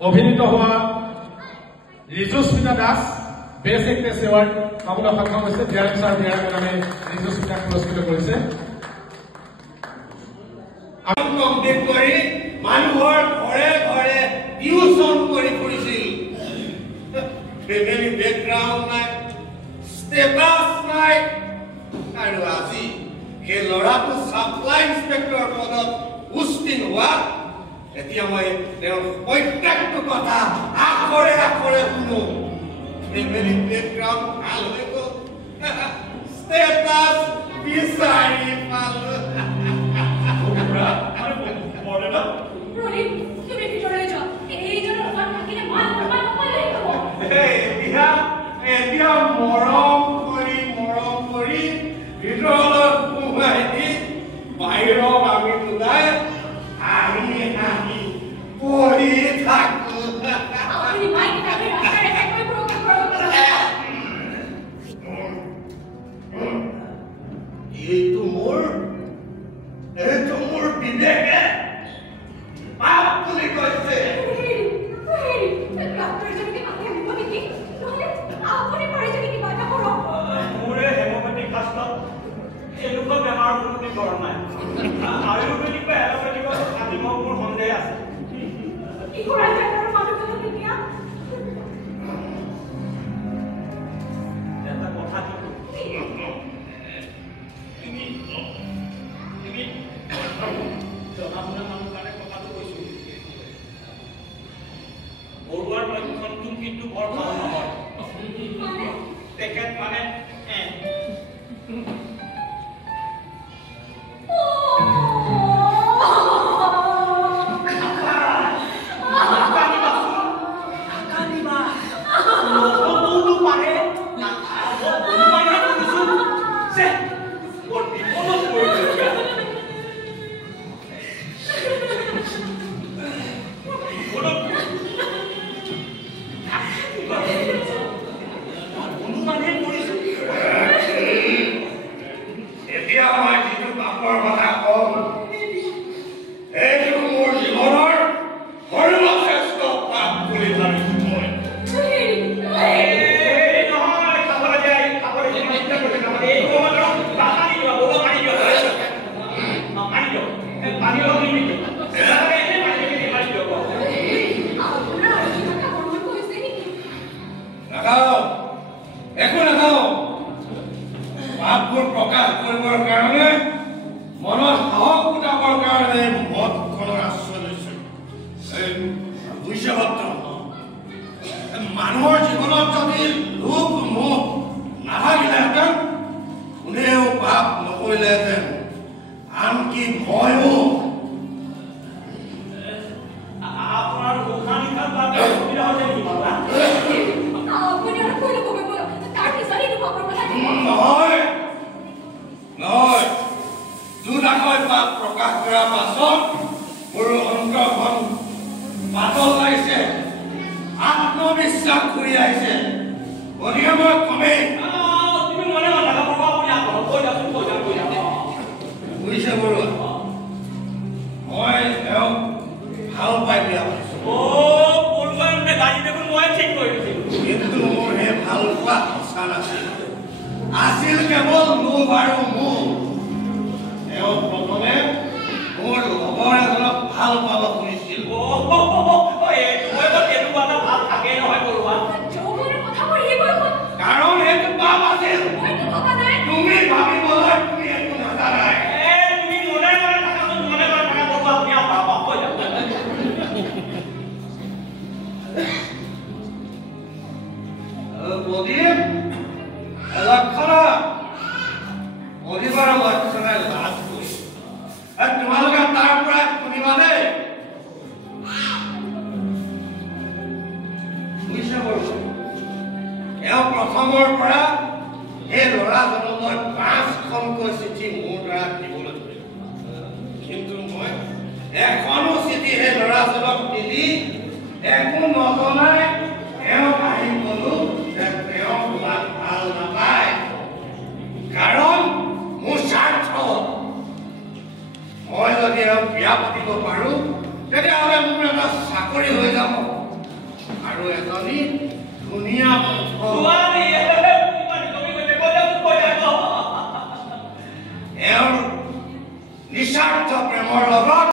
অভিনীত হোৱা ৰিজুস্মিতা Das best actress award পাবলৈ সক্ষম হৈছে। ডিয়াৰ ছাৰ ডিয়াৰ মেডামে ৰিজুস্মিতাক পুৰস্কৃত কৰিছে। কমপ্লিট কৰি মানুহৰ ঘৰে ঘৰে টিউচন কৰি ফুৰিছিল। ফেমিলি বেকগ্ৰাউণ্ড নাই, ষ্টেটাছ নাই, আৰু আজি সেই ল'ৰাটো ছাপ্লাই ইন্সপেক্টৰ পদত পোষ্টিং হোৱা। এতিয়া মই তেওঁৰ প্ৰত্যেকটো কথা আখৰে আখৰে শুনো। ফেমিলি বেকগ্ৰাউণ্ড ভাল হৈ গ'ল, ষ্টেটাছ বিচাৰি পালো। এতিয়া মৰম কৰি ভিতৰলৈ সোমাই দি বাহিৰত আমি ওলাই হাঁহি হাঁহি পঢ়ি থাকো। এইটো মোৰ বিবেকে পাপ বুলি কৈছে। মোৰে হেমোপেথিক শাস্ত্ৰত এনেকুৱা বেমাৰ কোনো কৰা নাই। আয়ুৰ্বেদিক বা এলোপেথিকৰ আদিমক মোৰ সন্দেহ আছে। এটা কথা তুমি জনা শুনা মানুহ কাৰণে কথাটো কৈছো। বৰুৱাৰ লক্ষণটো কিন্তু বৰ ভাল নহয়। তেখেত মানে প্ৰকাশ কৰিবৰ কাৰণে মনত সাহস গোটাবৰ কাৰণে মদখনৰ আশ্ৰয় লৈছে। মানুহৰ জীৱনত যদি লোভ মোহ নাথাকিলেহেঁতেন, কোনেও পাপ নকৰিলেহেঁতেন, আনকি ময়ো। আপোনাৰ উশাহ নিশাহ লোৱাত অসুবিধা হৈছে নেকি বাবা? নহয়, দুটাকৈ পাপ প্ৰকাশ কৰাৰ পাছত মোৰ অন্তৰখন পাতল লাগিছে, আত্মবিশ্বাস ঘূৰি আহিছে। গতিকে মই কমেই তুমি মনে মনে বুজিছে বৰুৱা, মই তেওঁক ভাল পাই বিয়া পাইছো। গাড়ী দেখোন মই ঠিক কৰি দিছিলো, কিন্তু মোৰ সেই ভাল পোৱা সঁচা নাছিল, আছিল কেৱল লোভ আৰু মোহ। তেওঁ প্ৰথমে মোৰ লগৰ এজনক ভাল পাব খুজিছিল। কাৰণ সেইটো পাপ আছিল। তুমি ভাবিবলৈ তুমি একো নাজানাই। প্ৰদীপ লক্ষণা প্ৰদীপৰ লক্ষণে লাজ কৰি তোমালোকে তাৰ পৰা শুনিবা দেই। বুজিছে বাৰু, এওঁ প্ৰথমৰ পৰা এই ল'ৰাজনলৈ 5খনকৈ চিঠি মোৰ দ্বাৰা দিবলৈ ধৰিলো, কিন্তু মই এখনো চিঠি সেই ল'ৰাজনক নিদি একো নজনাই এওঁক আহি কলো যে তেওঁ তোমাক ভাল নাপায়, কাৰণ মোৰ স্বাৰ্থ। মই যদি এওঁক বিয়া পাতিব পাৰো তেতিয়াহ'লে মোৰ এটা চাকৰি হৈ যাব, এজনী ধুনীয়া এওঁৰ নিস্বাৰ্থ প্ৰেমৰ লগত